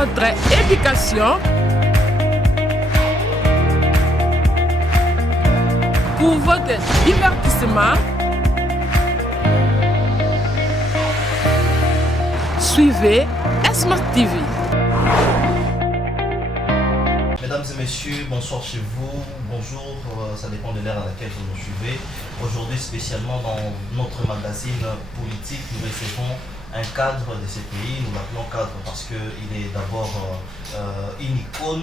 votre éducation, pour votre divertissement. Suivez Smart TV. Mesdames et messieurs, bonsoir chez vous, bonjour, ça dépend de l'ère à laquelle vous nous suivez. Aujourd'hui, spécialement dans notre magazine politique, nous recevons un cadre de ce pays. Nous l'appelons cadre parce qu'il est d'abord une icône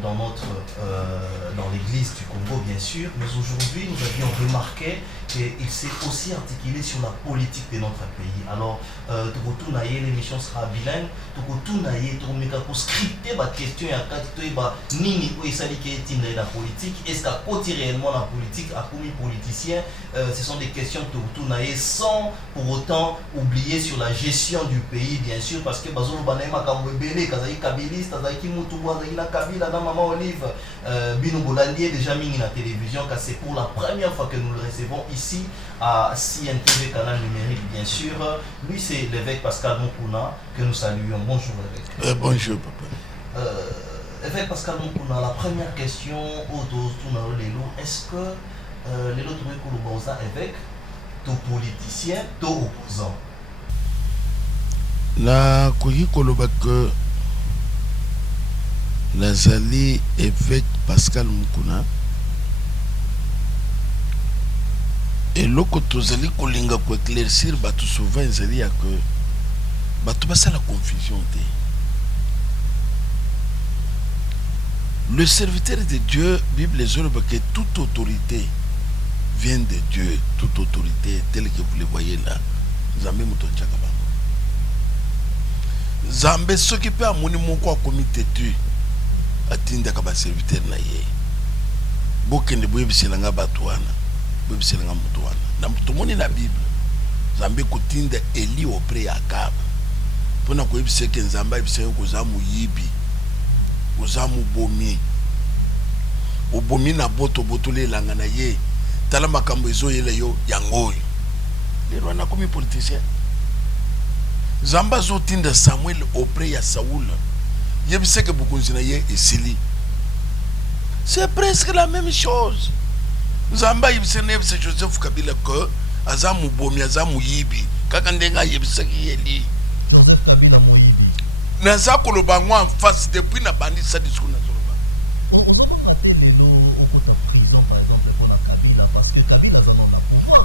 dans l'église du Congo, bien sûr, mais aujourd'hui nous avions remarqué qu'il s'est aussi articulé sur la politique de notre pays. Alors, l'émission sera bilingue, scripter la question nini la politique, est-ce qu'à côté réellement la politique, à commis politicien, ce sont des questions sans pour autant oublier sur la gestion du pays, bien sûr, parce que Kabila dans Maman Olive, Bino Bolandi déjà mis la télévision, car c'est pour la première fois que nous le recevons ici à CNTV, canal numérique, bien sûr. Lui, c'est l'évêque Pascal Mokuna que nous saluons. Bonjour, évêque. Bonjour, papa. Évêque Pascal Mokuna, la première question au est-ce que les autres évêque, tout politicien, tout opposant? La que nazali évêque Pascal Mukuna eloko tozali kolinga ko éclaircir bato souvent ezali ya que bato basala confusion te. Le serviteur de Dieu, Bible ezoloba que toute autorité vient de Dieu, toute autorité telle que vous le voyez là. Nzambe muto tshaka bango. Nzambe soki pe amoni moko akomi tetu atinda ka ba serviteur na ye bokende boyebiselanga bato wana boyebiselanga moto wana na tomoni na Bible Nzambe kotinda Eli auprès ya Akab pona koyebisa ke Nzambe ayebisaki koza moyibi koza mobomi obomi na boto lelanga na ye tala makambo ezoyela yo yango oyo lelo wana komi politicien. Nzambe azotinda Samuel auprès ya Saoul yebise que bokonzi na ye esili. C'est presque la même chose. Nzamba yebise na yebise Joseph Kabila que azamu bomi azamu yibi kaka ndenga yebise ki Eli naza koloba ngo en face depuis na bandi sa discours na zoloba.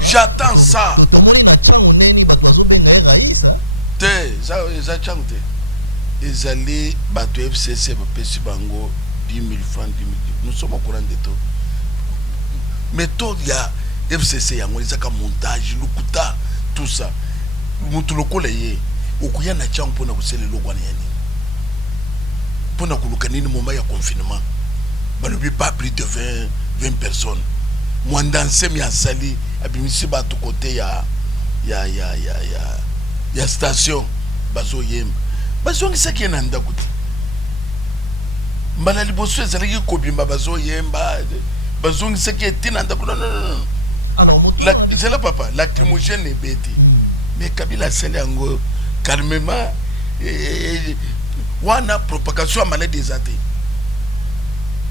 J'attends ça. Ça chante. Ils allaient battre FCC pour payer bango 10 000 francs, 10 000. Nous sommes au courant de tout. Mais tout il y a FCC, il y a un montage, le kuta, tout ça. Nous le collègue, au coup il y a un chant pour nous faire le logo. Pour nous coloquer ni moment il y a confinement. Mais ne pas plus de 20 personnes. Moi dans ce mi a sali, et puis ici bas tout côté il y a station bazo yem. Bazongi saki nanda kuti mbala liboso ezalaki kobimba bazo yemba bazongi saki etinanda kuna non la zela papa lacrymogène ebeti mais Kabila sele yango calmement wana propagation ya maladie ezate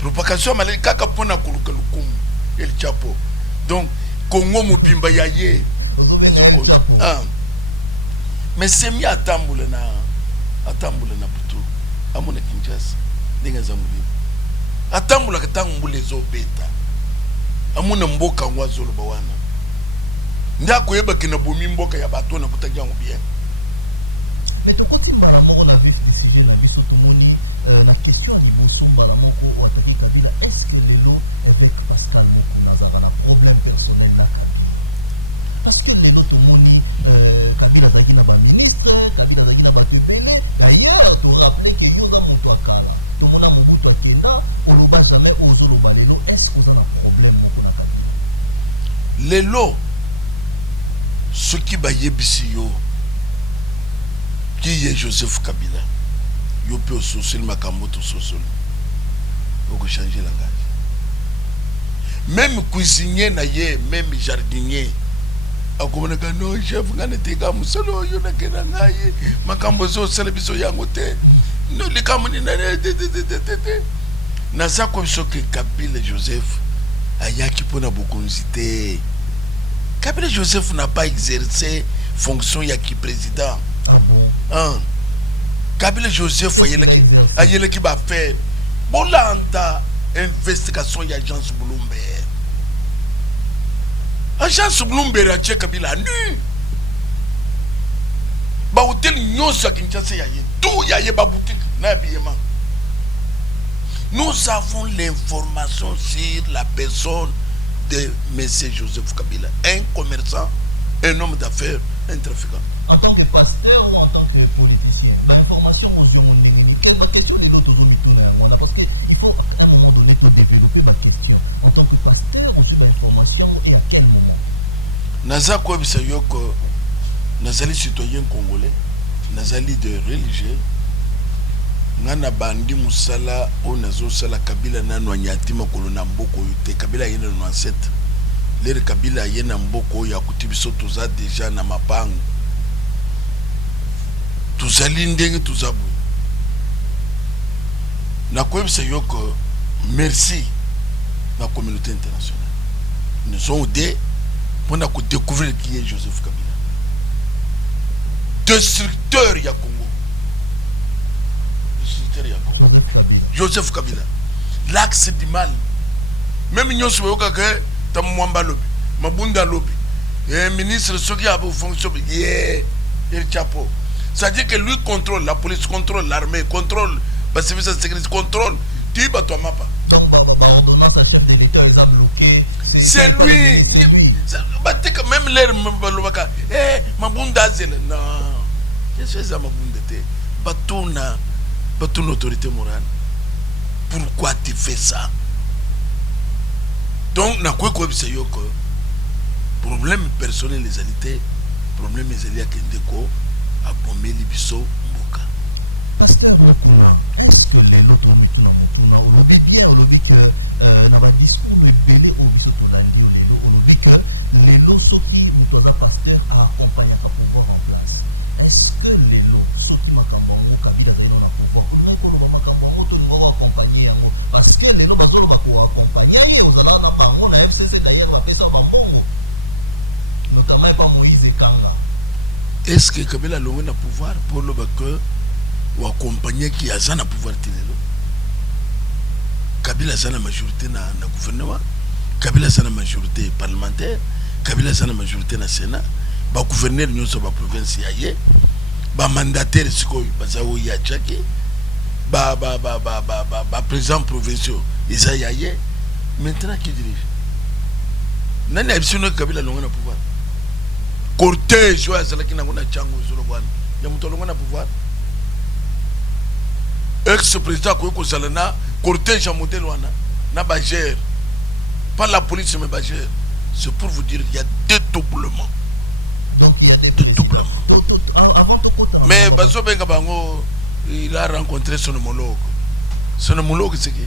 propagation ya maladie kaka pona koluka lukumu el chapo donc Congo mobimba ya ye ezoko mais c'est mi atambula na butu amona Kinshasa ndenge za mulimo atambula katangu mbule zo beta amona mboka ngwazo loba wana ndako yeba kina bomi mboka ya bato na kutakia ngo bien. Lelo ce qui va yebisi yo qui est Joseph Kabila yo peut social makambo to social pour changer langage même cuisinier na ye même jardinier akomona ka no chef ngane teka musolo yo na kena ngai makambo zo sala biso yango te no likamuni naza comme ça que Kabila Joseph ayaki pona bokonzi te. Kabila Joseph n'a pas exercé fonction yaki président. Kabila Joseph ayelaki ba faire bolanda investigation ya agence Bloomberg. Agence Bloomberg a tché Kabila nu. Ba hôtel nyonso Kinshasa ya ye tout ya ye ba boutique na habillement. Nous avons l'information sur la personne de M. Joseph Kabila, un commerçant, un homme d'affaires, un trafiquant. En tant que pasteur ou en tant que politicien, l'information qu'on se montre, quelle va être les autres zones parce qu'il faut un moment donné, en tant que pasteur, on se met l'information, il y a quel moment Naza Kouabisa Yoko, Nazali citoyen congolais, Nazali de religieux, ngana bandi musala o nazo sala Kabila nanu anyatima kolona mboko yote Kabila yena no ancêtre lere Kabila yena mboko ya kutibiso toza deja na mapango tuzali ndenge tuzabu na kwebisa yoko merci la communauté internationale nous ont aidé pour na ko découvrir qui est Joseph Kabila destructeur ya Congo. Joseph Kabila, l'axe du mal. Même nous sommes que tam mwamba lobi, mabunda lobi. Et ministre Soki a fonction, il chapeau. Ça dit que lui contrôle la police, contrôle l'armée, contrôle le service de sécurité, contrôle. Tu vas toi mapa. C'est lui. Même l'air mabaloka. Mabunda zela. Non. Qu'est-ce que c'est mabunda te? Batuna. Pas ton autorité morale. Pourquoi tu fais ça? Donc, na quoi c'est que problème personnel les alités, problème les alliés qui ndeko a bombé l'Ibiso Mboka. Parce que est-ce que Kabila a le pouvoir pour le que ou accompagner qui a un pouvoir télélo? Kabila a la majorité dans le gouvernement, Kabila a la majorité parlementaire, Kabila a la majorité dans le Sénat, le gouverneur de la province, le mandataire de la Tchaki, le président provincial, Isaïe, maintenant qui dirige? Nani a besoin de Kabila a le pouvoir? Cortège wa zalaki na ngona chango zolo bwana ya mutolongo na pouvoir ex président ko zalana cortège modèle wana na bagère pas la police mais bagère. C'est pour vous dire qu'il y a dédoublement. Il y a dédoublement. Mais bazo benga bango il a rencontré son homologue. Son homologue c'est qui?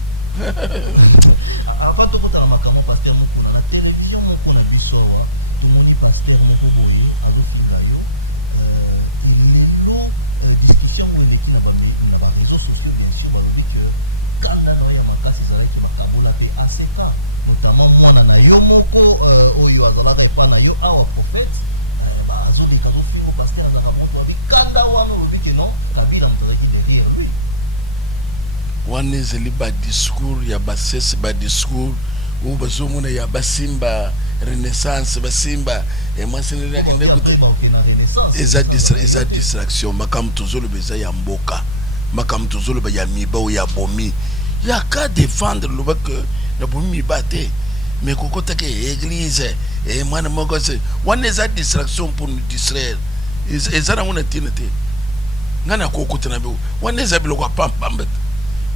Wanezeli ba discours ya basese ba discours ou bazomona ya basimba renaissance basimba et moi c'est là que ndekuté eza distraction makam tozolo beza ya mboka makam tozolo ba ya miba ou ya bomi ya ka défendre le que la bomi baté mais kokota ke église et mwana moko c'est waneza distraction pour nous distraire eza na mona tinete ngana kokota na be waneza biloko pamba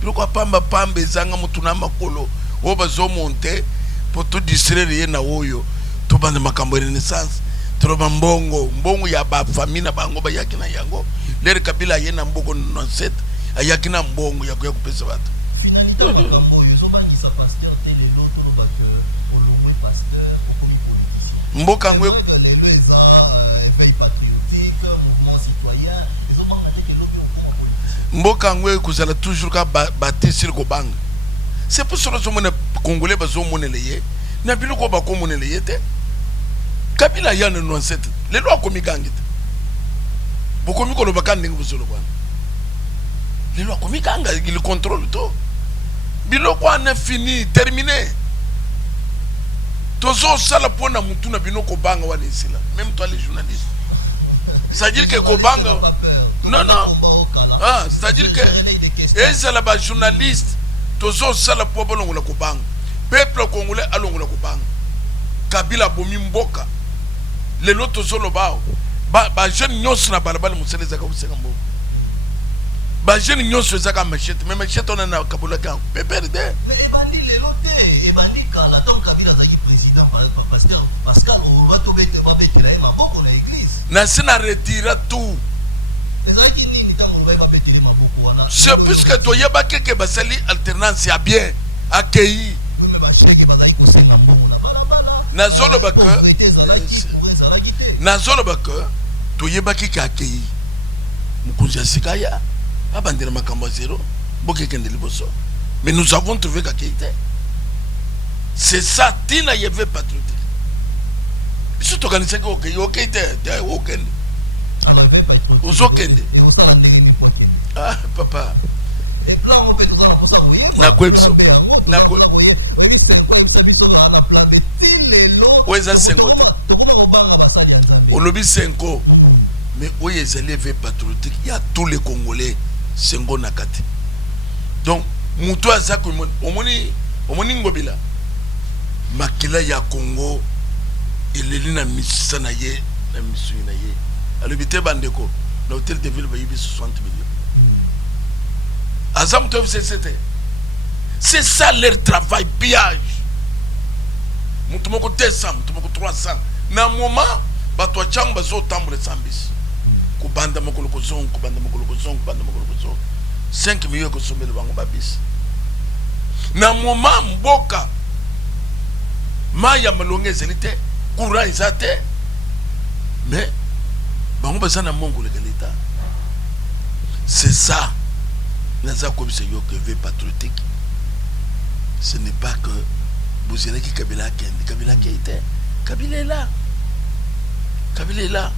pourquoi pamba zanga mutuna makolo o bazo monter pour tout distraire na oyo to bande makambo renaissance to mbongo ya ba famille na bango ba yakina yango lere Kabila yena mboko non set ayakina mbongo ya kupesa watu mboka ngwe mboka ngwe kozala toujours ka baté sur kobanga. C'est pour cela que les Congolais bazo monele ye na biloko ba ko monele ye te. Kabila ya no nonset. Les lois komi gangit. Bokomi ko lobaka ndenge bozolo bwana. Les lois komi ganga il contrôle tout. Biloko ana fini terminé. Tozo sala pona mutu na binoko banga wana isila. Même toi les journalistes. C'est-à-dire que kobanga non non. Ah, c'est-à-dire que et là bas journaliste tozo sala po bolongo la kobanga. Peuple congolais alongo la kobanga. Kabila bomi mboka. Les loto solo bao. Ba jeune nyos na balabala musele zaka usenga mbo. Ba jeune nyos zaka machette, mais machette on na kabula ka. PPRD. Mais ebandi les lotés, ebandi kala donc Kabila zaki président par pasteur Pascal on va tomber de ba betela ma boko na église. Na sina retira tout. Ezaki nini tango ba betela ma boko wana. C'est puisque toyeba que basali alternance ya bien accueilli. Nazolo baka Nazolo baka toyeba ki accueilli. Mukunzi asikaya abandira makambo zéro boke kende liboso. Mais nous avons trouvé qu'accueilli. C'est ça tina yeve patriotique. Biso tokanisa ko okay te okende. Uzokende. Ah papa. Et plan on peut tout ça pour ça vous. Na kwebso. Na ko. Oza sengote. Olobi sengo. Mais oye zelevé patriotique, il y a tous les Congolais sengo nakati. Donc muto azako omoni ngobila. Makila ya Congo eleli na misisa na ye na misu na ye. Alobite bandeko na hôtel de ville ba yibi 60 millions. Azam to c'est ça leur travail pillage. Mutumoko 200, mutumoko 300. Na moment bato chang bazo tambre sambis. Kubanda mokolo kozong, kubanda mokolo kozong, kubanda mokolo kozong. 5 millions ko somelo bango babis. Na moment mboka maya malonge zelite, courant izate. Mais bango bazana mongo legalita. C'est ça. Naza comme c'est yo que veut patriotique. Ce n'est pas que vous allez qui Kabila Kendi. Kabila qui était. Kabila est là. Kabila est là.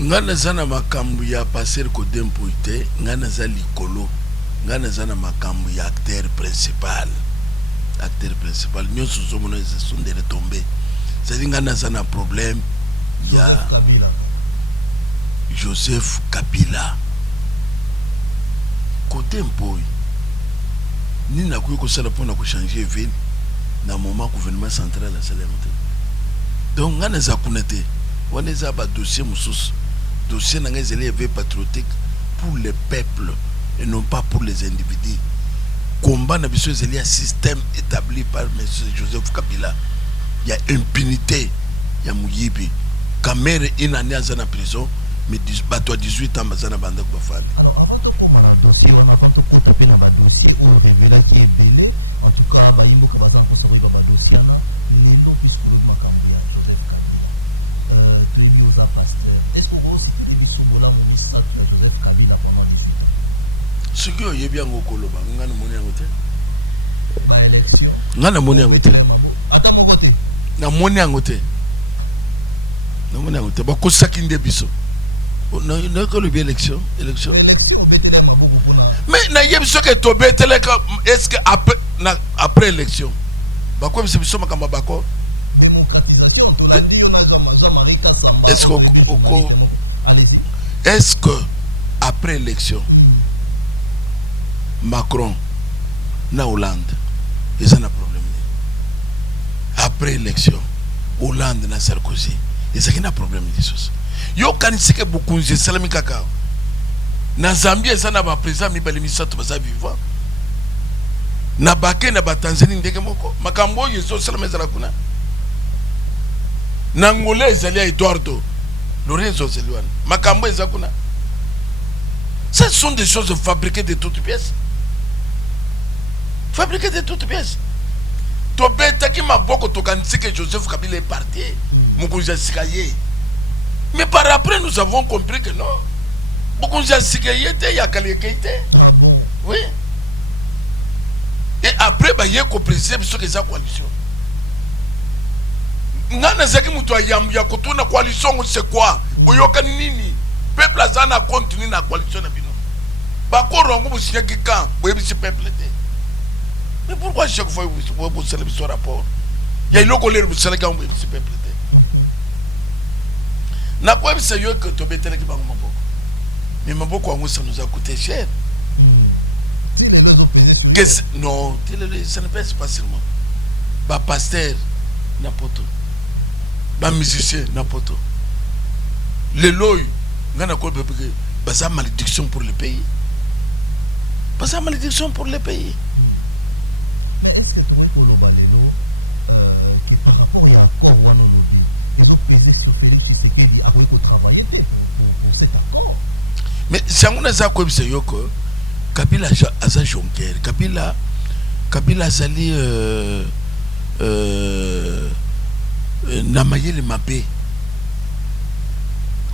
Ngana zana makambu ya passer ko dempo ite ngana za likolo ngana zana makambu ya acteur principal nyonso zo mona ze sont de retomber c'est ngana zana problème ya Joseph Kabila ko dempo ni na ko sala pona ko changer ville na moment gouvernement central la salemte donc ngana za kunete wana za ba dossier mususu dossier n'a pas été patriotique pour le peuple et non pas pour les individus. Combat n'a pas été un système établi par M. Joseph Kabila. Il y a impunité. Il y a Mouyibi. Kamere une année en prison, mais 18 ans en bande de fan. Ce qui est bien au Koloba, ngana moni yangote. Ngana moni yangote. Na moni yangote. Na moni yangote. Ba ko sakinde biso. Na ko le élection. Mais na yebiso ke to betele ka est-ce que après élection. Ba ko biso makamba bako. Est-ce que après élection Macron na Hollande ils ont un problème après élection Hollande na Sarkozy ils ont un problème de choses yo kanisike bukunje salami kaka na Zambie ils ont un président mibali misato baza vivant na bake na Tanzanie ndenge moko makambo yeso salama ezala kuna na Angola ezali Eduardo Lorenzo Zeliwan makambo ezala kuna. Ce sont des choses fabriquées de toutes pièces. Fabriquées de toutes pièces. Tobeta qui m'a beaucoup tokanisé que Joseph Kabila est parti. Mukunja Sikaye. Mais par après, nous avons compris que non. Mukunja Sikaye était Yakalekete. Oui. Et après, il y a compris ce que c'est la coalition. Nana Zaki Moutoua Yakotuna coalition, c'est quoi? Boyoka Nini. Peuple a zana continue na coalition na bino. Bako rongo bu signé quand boye bi peuple té. Mais pourquoi chaque fois vous célébrer ce rapport? Il y a iloko le bu célébrer quand boye bi peuple té. Na quoi bi c'est yo que to betele ki bango maboko. Mais maboko wangu ça nous a coûté cher. Non, ça ne passe pas seulement. Ba pasteur na poto. Ba musicien na poto. Le loy c'est malédiction pour le pays. C'est malédiction pour le pays. Mais si on a ça comme c'est yoko, Kabila a Jonker, Kabila Zali Namaye le Mapé.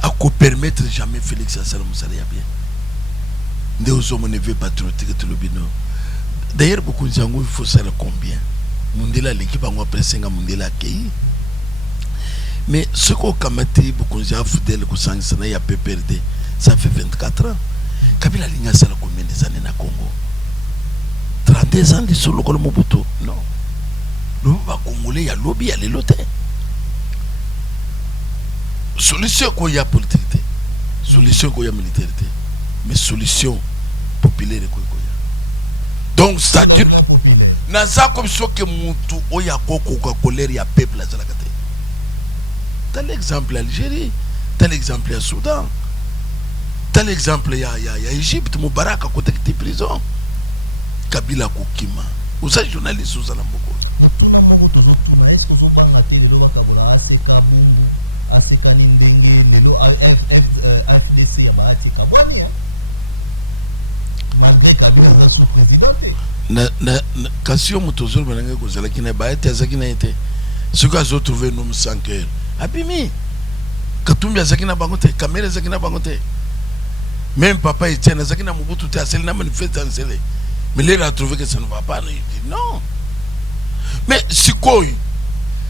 À quoi permettre jamais Félix Assalam Moussala bien. Nous sommes ne veut patriotique tout le bino. D'ailleurs beaucoup de gens il faut savoir combien. Mundela l'équipe a après 5 ans Mundela accueilli. Mais ce qu'on kamati beaucoup de gens fidèles que sang ça y a PPRD ça fait 24 ans. Kabila linga sala combien des années na Congo? 32 ans de solo comme Mobutu. Non. Le Congolais a lobby à l'éloté. Solution qu'il y a politique, solution qu'il y a militaire, mais solution populaire qu'il y a. Donc c'est-à-dire, dans ça comme ça que mutu oya koko colère ya peuple à Zalakate. Tel exemple l'Algérie, tel exemple le Soudan, tel exemple ya Égypte, Moubarak à côté de prison, Kabila Koukima. Vous êtes journaliste vous allez beaucoup. Kasi mutozolo bananga kozala kina ba ete azakina ete suka zo trouver nom sans cœur abimi katumbi azakina bangote kamera azakina bangote même papa Etienne azakina Mobutu te aseli na manifeste ansele mais il a trouvé que ça ne va pas il dit non mais sikoi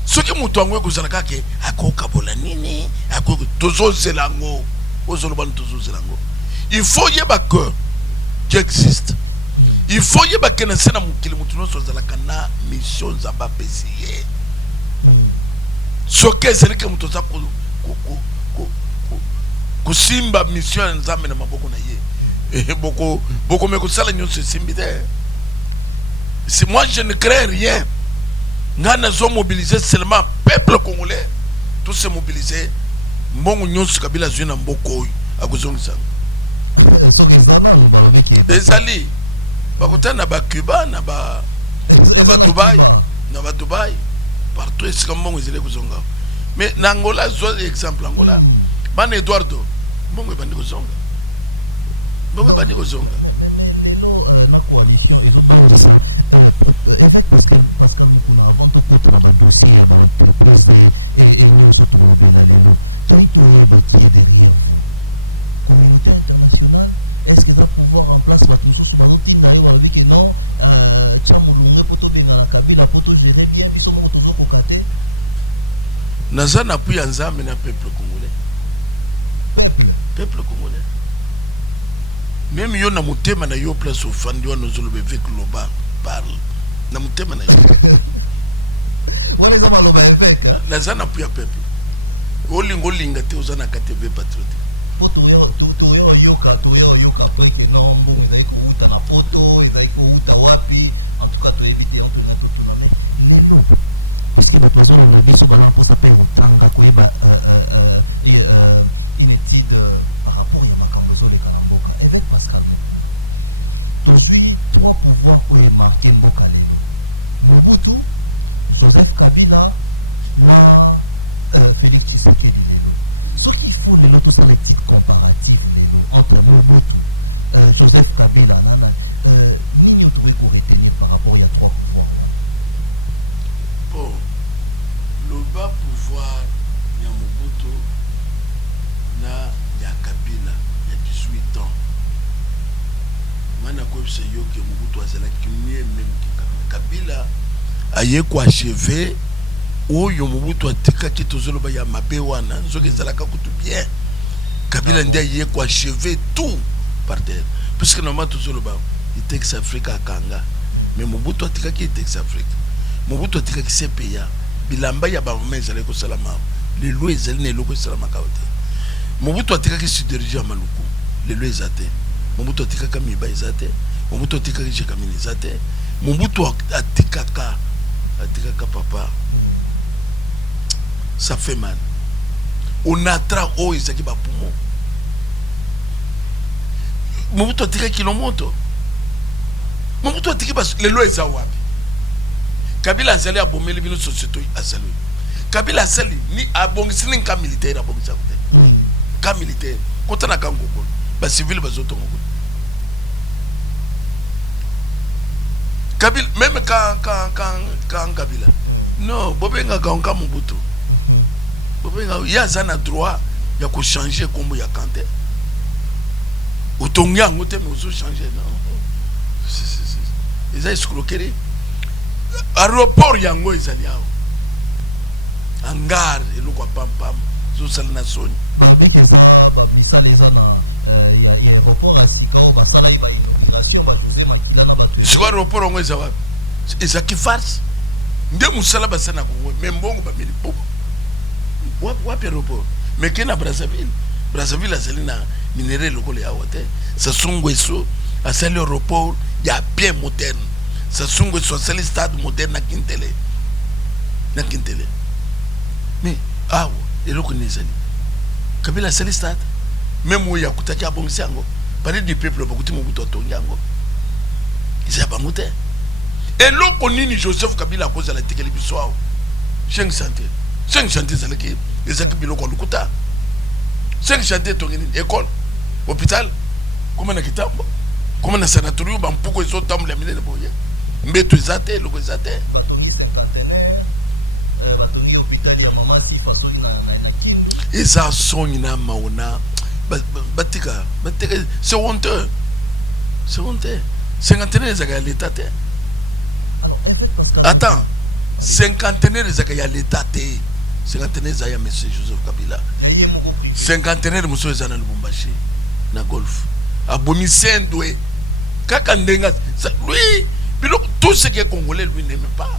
soki mutu angwe kozala kake akoka bola nini akoka tozo zelango ozolo ban tozo zelango il faut yeba que Dieu existe. Il faut y avoir une scène qui est la mission Zamba Pessier. Ce que c'est que nous avons Simba mission Nzambe na maboko na ye. Beaucoup me kusala nyonso simbide. Si moi je ne crains rien, ngana zo mobiliser seulement peuple congolais, tous se mobiliser. Mbongo nyonso kabila zuna mboko akuzongisa. Ezali bakutana ba Cuba na ba Dubai partout est comme ils kuzonga mais na Angola zo exemple Angola ban Eduardo bongo bandi kuzonga Naza na pu ya Nzambe na peuple congolais. Peuple congolais. Même yo na mutema na yo place ofandi wa nozolo beve global parle. Na mutema na yo. Naza na pu ya peuple. Olingo linga te ozana KTV patriote. koyebisa yo ke Mobutu azalaki mieux même que Kabila aye koachever oyo Mobutu atikaki tozoloba ya mabe wana nzoki ezalaka kutu bien. Kabila nde aye koachever tout par terre puisque normalement tozoloba Itex Africa akanga mais Mobutu atikaki Itex Africa, Mobutu atikaki CPA bilamba ya bamama ezalaki kosalama lelo ezali na eloko esalamaka te. Mobutu atikaki sidérurgie ya maluku lelo eza te. Mobutu atikaka miba eza te. Mobutu atikaki jekamini eza te. Mobutu atikaka papa, ça fait mal. On atra o ezaki ba poumon. Mobutu atikaki kilomoto. Mobutu atiki ba lelo eza wapi? Kabila azali abomeli bino société azali. Kabila azali ni abongisi ni ka militaire abongisa kote. Ka militaire kota na kangoko. Ba civil bazoto ngoko. Kabila même quand Kabila. Non, bobenga ka Mobutu. Bobenga ya zana droit ya ko changer kombo ya Kanté. Otongi yango te mais ozo changer non. Ils ont escroquerie. Aéroport yango ezali awo. Hangar eloko pam pam. Zo sala na soni. Siko aéroport yango eza wapi? Eza ki farce. Nde musala basana ko membongo ba mili popo. Wapi aéroport? Mais kena Brazzaville. Brazzaville azali na minéraux lokole ya wote. Sassou Nguesso asali aéroport ya bien moderne. Sassou Nguesso asali stade moderne na Kintele. Mais awo eloko nezali. Kabila asali stade. Même où ya kutaki abongisi yango. Parler du peuple bakuti Mobutu atongi yango. Isa ba mote. Eloko nini Joseph Kabila akoza la tekeli biso awo. 5 chantiers zalaki ezaki biloko lukuta. 5 chantiers tongeni école, hôpital, comme na kitambo, comme na sanatorium bampuko ezotambo la minene boye. Mbeto ezate loko ezate. Eza songi na maona batika c'est honteux. C'est honteux. 50 ezaka l'état te. Attends, 50 ezaka ya l'état te. 50 ezaya monsieur Joseph Kabila. 50 muso ezana Lubumbashi na golf. Abomi sendwe. Kaka ndenga lui tout ce qui est congolais lui n'aime pas.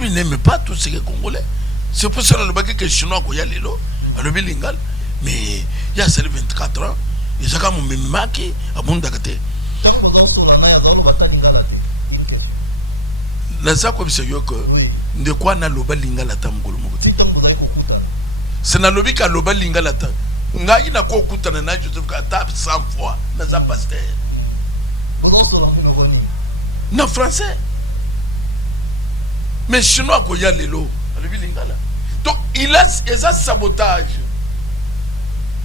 Lui n'aime pas tout ce qui est congolais. C'est pour ça que le chinois ko ya lelo, le bilingal, mais il y a 24 ans, il y a quand même maki abonda kate. Na za ko biso yoko nde kwa na loba lingala tamgolo mokote. C'est na lobi ka loba lingala ta. Ngai na ko kutana na Joseph ka tap 100 fois na za pasteur. Na français. Mais chinois ko ya lelo, lobi lingala. Donc il a un sabotage.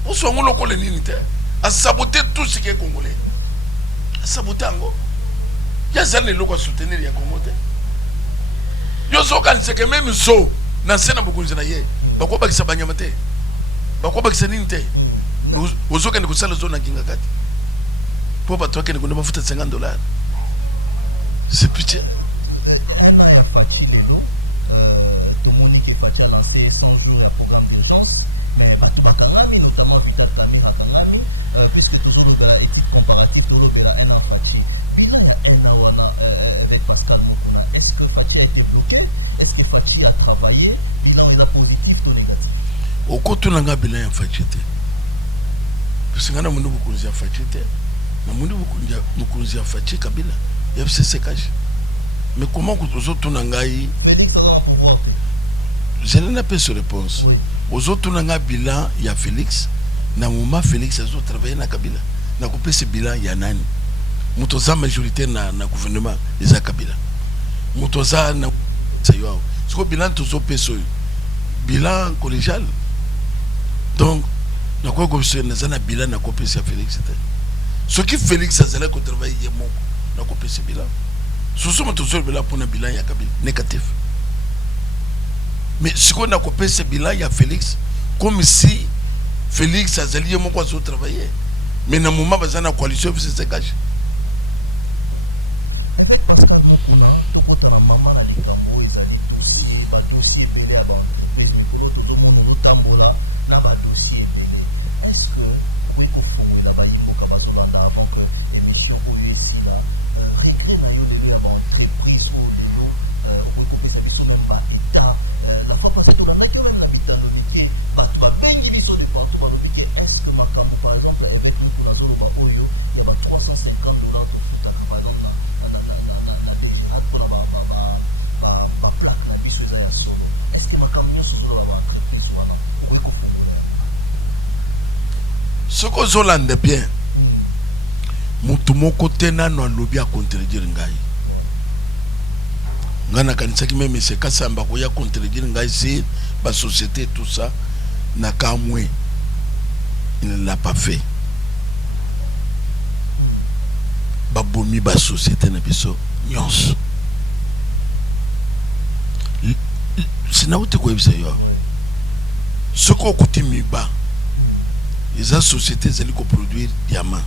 On se rend compte à saboter tout ce qui est congolais. À saboter encore. Il y a des gens qui soutenir les Congolais. Il y a des gens qui même so na sena beaucoup de naye. Bako bakisa banyamate. Bako bakisa ninte. Nous ozoka ne kusala zona kingakati. Pour pas toi qui ne connaît pas foutre $50. C'est pitié. Okoto nanga bilan ya fachete. Parce que na mundu bukunzi ya fachete. Na mundu bukunzi ya fachete Kabila. Ya FCC cash. Mais comment ozoto nangai? Je n'ai pas de réponse. Ozoto nanga bilan ya Félix. Na moment Félix azo travailler na Kabila. Na couper ce bilan ya nani? Mutoza majoritaire na gouvernement des Kabila. Mutoza na sayo. Ce bilan tozo peso. Bilan collégial. Donc, na quoi que ce soit na bilan na couper ce Félix. Ce qui Félix a zélé ko travailler yemo na couper ce bilan. Ce sont tozo bilan pour na bilan ya Kabila négatif. Mais ce qu'on a coupé ce bilan ya Félix comme si Félix a zélé yemo ko zo travailler. Mais na moment bazana coalition c'est cash. soko zolande bien mutu moko te nano alobi akontredire ngai nga nakanisaki meme sekasamba koya contredire ngai si basociété tout ça na kamwe il ne l'a pas fait babomi basociété na biso nyonso sinauti koyebisa yo soko okuti miba eza société ezali koproduire diamant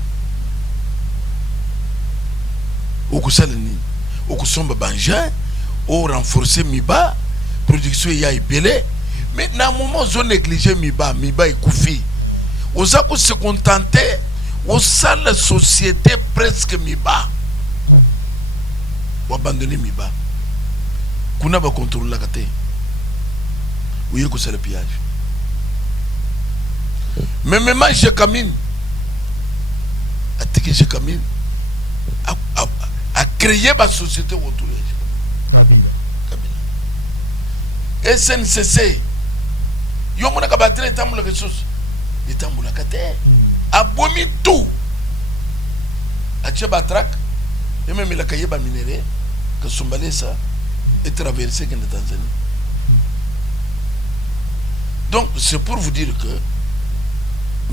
okusala nini okusomba banja o renforcer miba production ya ebele mais na moment ozo négliger miba ekufi oza ko se contenter osala société presque miba o abandonner miba kuna ba contrôler la kate oye kosala pillage même je camine atiki je camine à créer ma société autour de SNCC yo mona ka battre etambula ke soso etambula kate abomi tout ache batrak et même la kaye ba minéré que sombalesa et traverser que la Tanzanie. Donc c'est pour vous dire que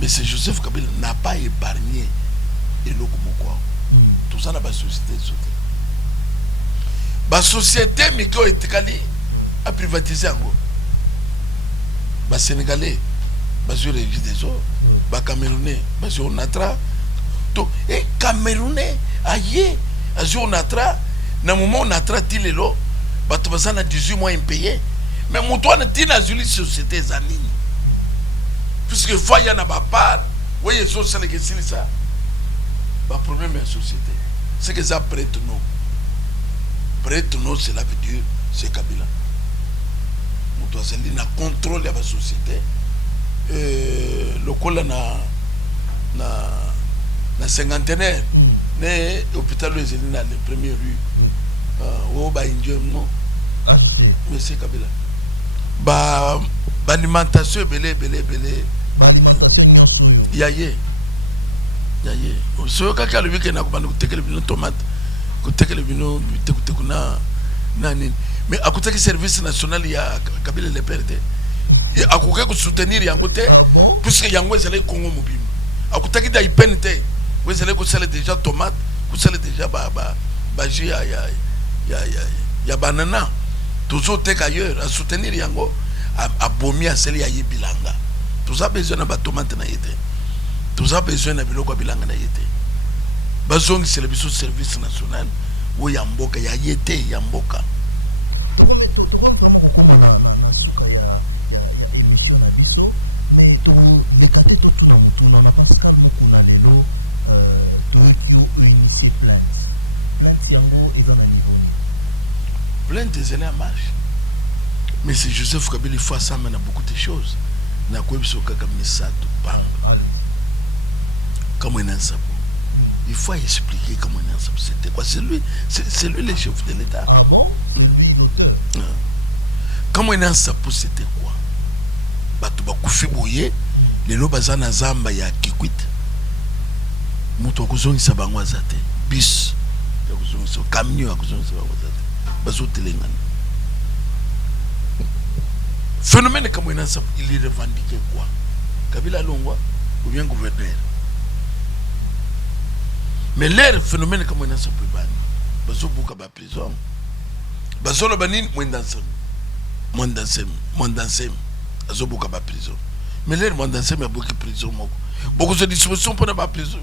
M. Joseph Kabila n'a pas épargné et l'Okomokwa. Tout ça dans la société. La société Miko Etekali a privatisé en gros. Les Sénégalais, les Régis des eaux, les Camerounais, les Onatra. Et Camerounais, aïe, les Onatra, dans le moment où Onatra dit les lots, les gens ont 18 mois impayés. Mais mon toit n'est pas une société zanine. Puisque il faut y en avoir part, oui, ils sont celles qui sont ça. Le problème est la société. C'est que ça prête nous. Prête nous, cela veut dire, c'est Kabila. Mon toit, c'est lui qui contrôle la société. Le col na cinquantenaire, l'hôpital de Zélina, les premières rues, au Baïndjem, non? Mais c'est Kabila. L'alimentation belé yaye so kaka le week-end akubanda kutekele bino tomate kutekele bino tekuna nani mais akutaki service national ya Kabila le perde et akuke ku soutenir yango te puisque yango ezali Congo mobimba akutaki da ipenite wezele ko sala déjà tomate ko sala déjà ba ya banana toujours tek ailleurs à soutenir yango a bomi à celle ya bilanga. Tout ça besoin de tomate na yete. Tout ça besoin de biloko bilanga na yete. Bazong c'est le service national où yamboka ya yete yamboka. Plainte des élèves marche. Mais c'est Joseph Kabila, il faut ça maintenant beaucoup de choses. Na quoi il faut comment il a il faut expliquer comment il a c'était quoi c'est lui le chef de l'État. Comment il a c'était quoi? Batu bakufi boye lelo bazana zamba ya Kikwit. Mutu akuzongisa bango azate bis akuzongisa camion akuzongisa bango azate bazo telengana. Phénomène comme il est revendiqué quoi? Kabila Longwa ou bien gouverneur. Mais l'air phénomène comme il est plus bas. Bazo buka ba prison. Bazo le banin mondansem. Bazo buka ba prison. Mais l'air mondansem a beaucoup de prison. Beaucoup de dispositions pour ne pas prison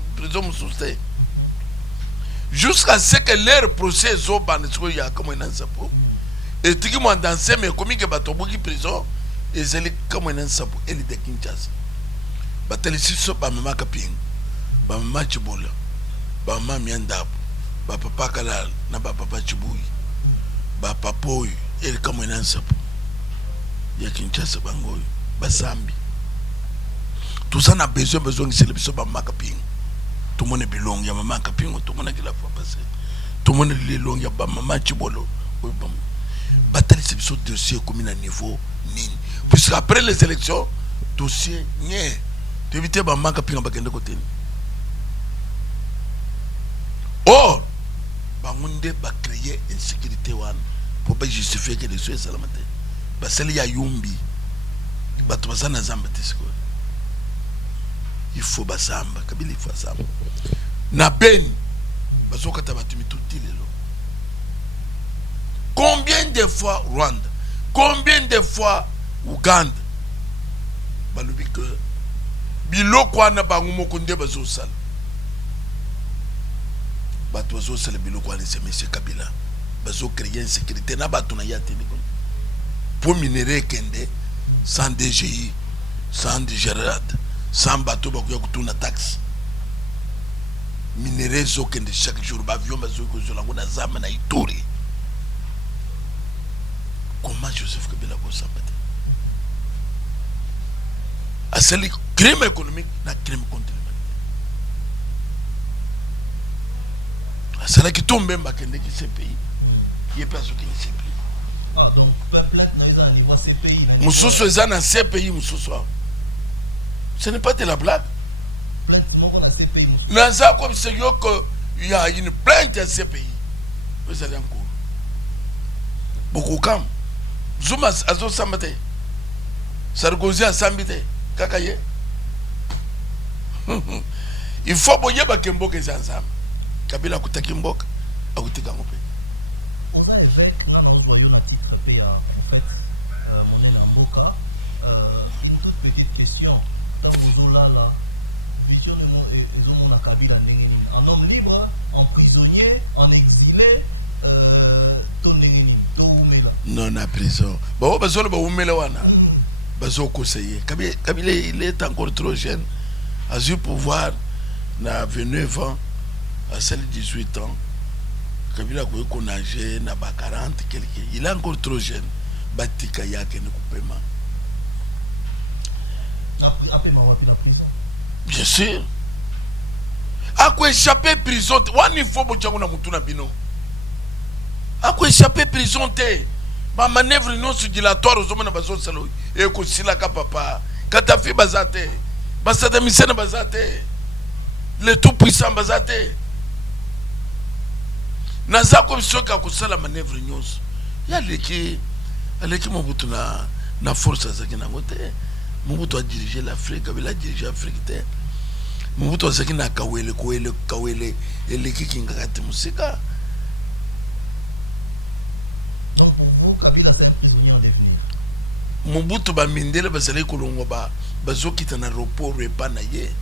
soutien. Jusqu'à ce que l'air procès zoban il y a comme il est et tout le monde dansait mais comme que batoboki prison et c'est comme un sapo et de Kinshasa bateli siso ba mama kaping ba mama chibola ba mama miandap ba papa kala na ba papa chibui ba papoy et comme un sapo ya Kinshasa bangoy ba sambi tout ça n'a besoin de c'est le biso ba mama kaping tout le monde bilong ya mama kaping tout le monde qui la fois passé tout le monde li long ya ba mama chibolo bataille c'est ce dossier comme à niveau nini puisque après les élections dossier éviter ba manka pinga bakende côté. Or bangunde ba créer insécurité wan pour pas justifier que les choses salamate. Ba seli ya yumbi. Ba tobasana zamba tisiko. Il faut basamba, kabili il faut samba. Na ben bazoka tabatimi tout lelo. Combien de fois Rwanda? Combien de fois Ouganda? Balubi que biloko wana bango moko nde bazosala. Bato bazosala biloko wana c'est monsieur Kabila. Bazo créer insécurité na bato na yatini ko. Pour minerer kende sans DGI, sans DGRAD, sans bateau bakuya kutuna taxe. Minerer zo kende chaque jour ba avion bazo ko zo lango na zama na Ituri. Comment Joseph Kabila ko sabate? Asali crime économique na crime contre l'humanité. Asala ki tombe mbakende ki ce pays. Qui est pas ce qui ce pays. Ah donc peuple dans les niveau ces pays. Mususu ezana ce pays mususu. Ce n'est pas de la blague. Plainte non on a ces pays. Naza comme c'est que il y a une plainte à ces pays. Vous allez encore. Beaucoup comme Zuma azo sambate. Sarkozy a sambite. Kakaye. Il faut boyer ba kemboka ensemble. Kabila kutaki mboka akutika ngope. Pour ça effet on a envoyé la titre pe en fait on est mboka une toute petite question. Dans vous là vision de mon Kabila en homme libre, en prisonnier, en exilé non na prison. Bah bazolo ba umela wana. Bazo conseiller. Kabila il est encore trop jeune. A eu pouvoir na 29 ans à celle 18 ans. Kabila ko âgé na ba 40 quelque. Il est encore trop jeune. Batika yake ne coupema. Bien sûr. A quoi échapper prison. Wani faut bochango na mutuna bino. A quoi échapper prison te. Ma manœuvre non dilatoire aux hommes na bazo salo. Et ko sila ka papa. Katafi bazate. Basada misena bazate. Le tout puissant bazate. Naza comme ceux qui a la manœuvre nyos. Ya leki Mobutu na force azaki na ngote. Mobutu a dirigé l'Afrique, Kabila a dirigé l'Afrique te. Mobutu azaki na kawele eleki kingakati musika. Donc pour vous Kabila c'est un prisonnier en défi. Mobutu ba mindele bazali kolongo ba bazokita na aéroport repa na ye.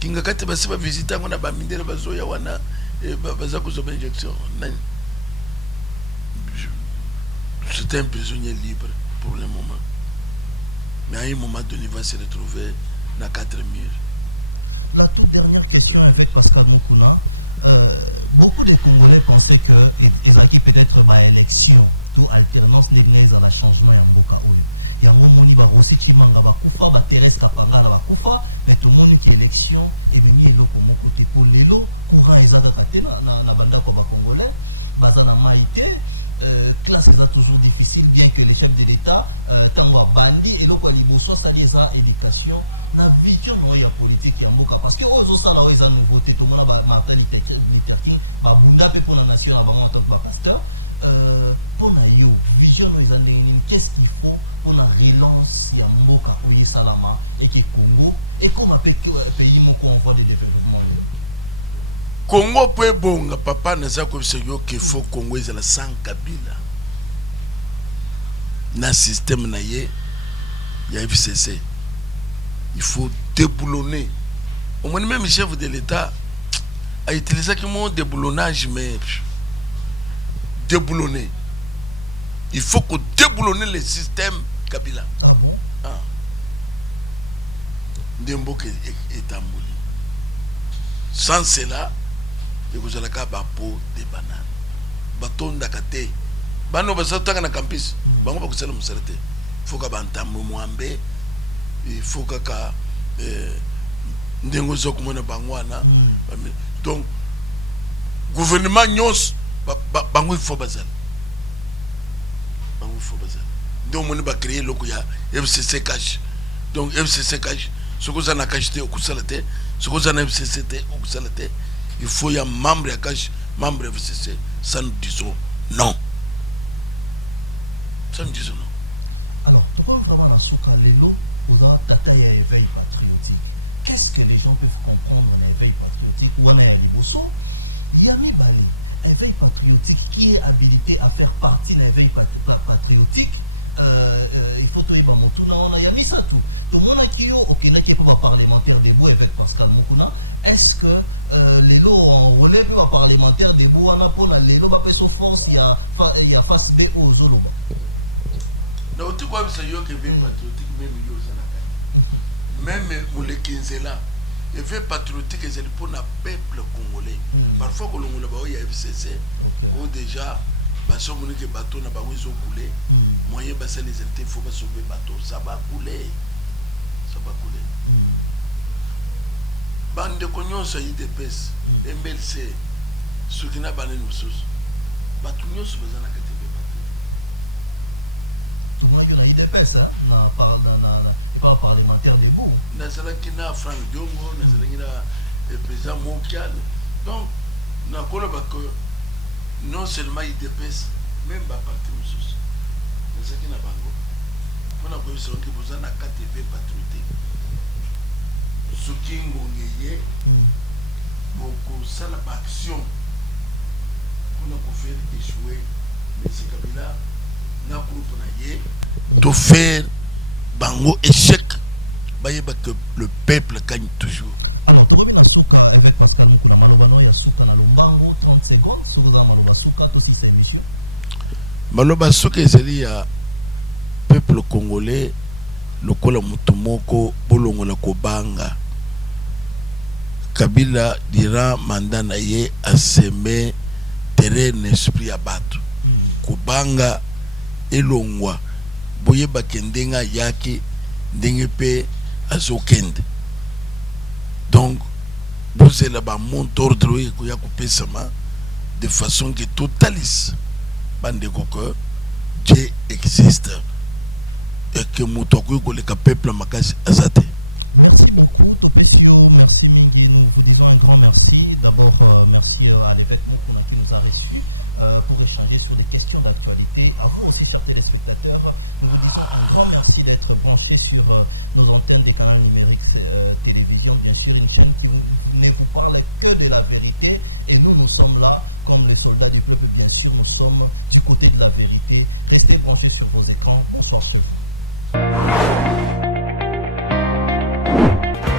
Kingakati basiba visiter ngona ba mindele bazoya wana bazako zo injection. C'était un prisonnier libre pour le moment. Mais à un moment donné, il va se retrouver dans 4 murs. La toute dernière question avec Pascal Moukouna. Beaucoup de Congolais pensaient qu'ils avaient peut-être une élection pour alternance les dans le changement à Mokaou. Il y a un moment où il va bosser chez Manga Bakoufa, Thérèse Kapanga Bakoufa, mais tout le monde qui est élection est venu de mon côté pour les lots. Courant les adaptés dans la bande congolais, basé dans Maïté. Classe est toujours difficile, bien que les chefs de l'État, tant à Bandi et le Kwaliboso, ça les a éducation, la vision moyen politique qui est en boca. Parce que aux autres, là, ils ont un côté, tout le monde a marqué l'État, Babunda, pour la nation, avant en tant que pasteur. Pour la vision, qu'est-ce qu'il faut pour la relance et en boca pour les Salama et qui est Congo, et qu'on appelle le pays où on voit des développements. Congo peut bon, papa n'a pas qu'il faut Congo est la sans Kabila. Dans le système naïe, il y a FCC. Il faut déboulonner. Au moins même le chef de l'État a utilisé le mot déboulonnage, mais déboulonner. Il faut qu'on déboulonne le système Kabila. Ndemboke est ambouli. Sans cela, vous allez avoir des bananes. Baton d'akate. Bano basatanga na campus. Bango bakusala musalete. Il faut que bantambo mwambe. Il faut que ndengo zokumona bangwana. Donc gouvernement nyos bango il faut bazal. Bango il faut bazal. Donc on va créer le FCC cash. Donc FCC cash Ce que vous avez acheté au Koussalate, ce que vous avez FCCT au Koussalate, il faut y a membre à cash, membre FCC. Ça nous disons non. Ça nous disons non. Alors, tout le monde va dans ce cas-là, vous avez tata et éveil patriotique. Qu'est-ce que les gens peuvent comprendre de l'éveil patriotique? Ou on a un niveau. Il y a mis un éveil patriotique qui est habilité à faire partie de l'éveil patriotique. Il faut que tout le monde ait mis ça tout. Tout le monde a qui est pas parlementaire de vous avec Pascal Mokuna. Est-ce que les lots on relève pas parlementaire de vous on a pour les lots pas sur force il y a face B pour Zulu. Donc tu vois ça yo que éveil patriotique même yo ça là. Même pour les 15 là, éveil patriotique c'est pour le peuple congolais. Parfois que l'on a il y a FCC ou déjà bah si on dit que bateau n'a pas coulé. Moyen bassin les étés, il faut pas sauver le bateau. Ça va couler. Ça va couler. Bande de cognons, ça y est, des pèses. MLC, ceux qui n'ont pas de nous. Bateau, nous sommes besoin de la catégorie bateau. Tout le monde a eu des pèses, là. Pas parlementaire des mots. Nous avons Franck Diongo, nous avons le président Mokial. Donc, nous avons que non seulement il y a des pèses, même pas partir nous. Ce qui n'a pas pour la commission qui vous en a KTV patriotique. Ce qui est beaucoup ça la action pour nous faire échouer M. Kabila n'a pas tout faire bango échec que le peuple gagne toujours. Maloba soki ezali ya peuple congolais lokola moto moko bolongola kobanga Kabila dira mandat na ye aseme terrain esprit ya bato kobanga elongwa boyeba kendenga yaki ndenge pe azokende. Donc bozela ba mot d'ordre ko ya kopesama de façon que totalise bande que Dieu existe et que Moutoukou le peuple makasi azate.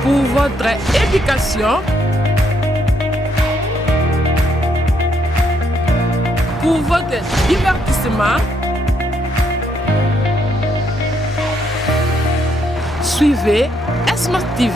Pour votre éducation, pour votre divertissement, suivez Smart TV.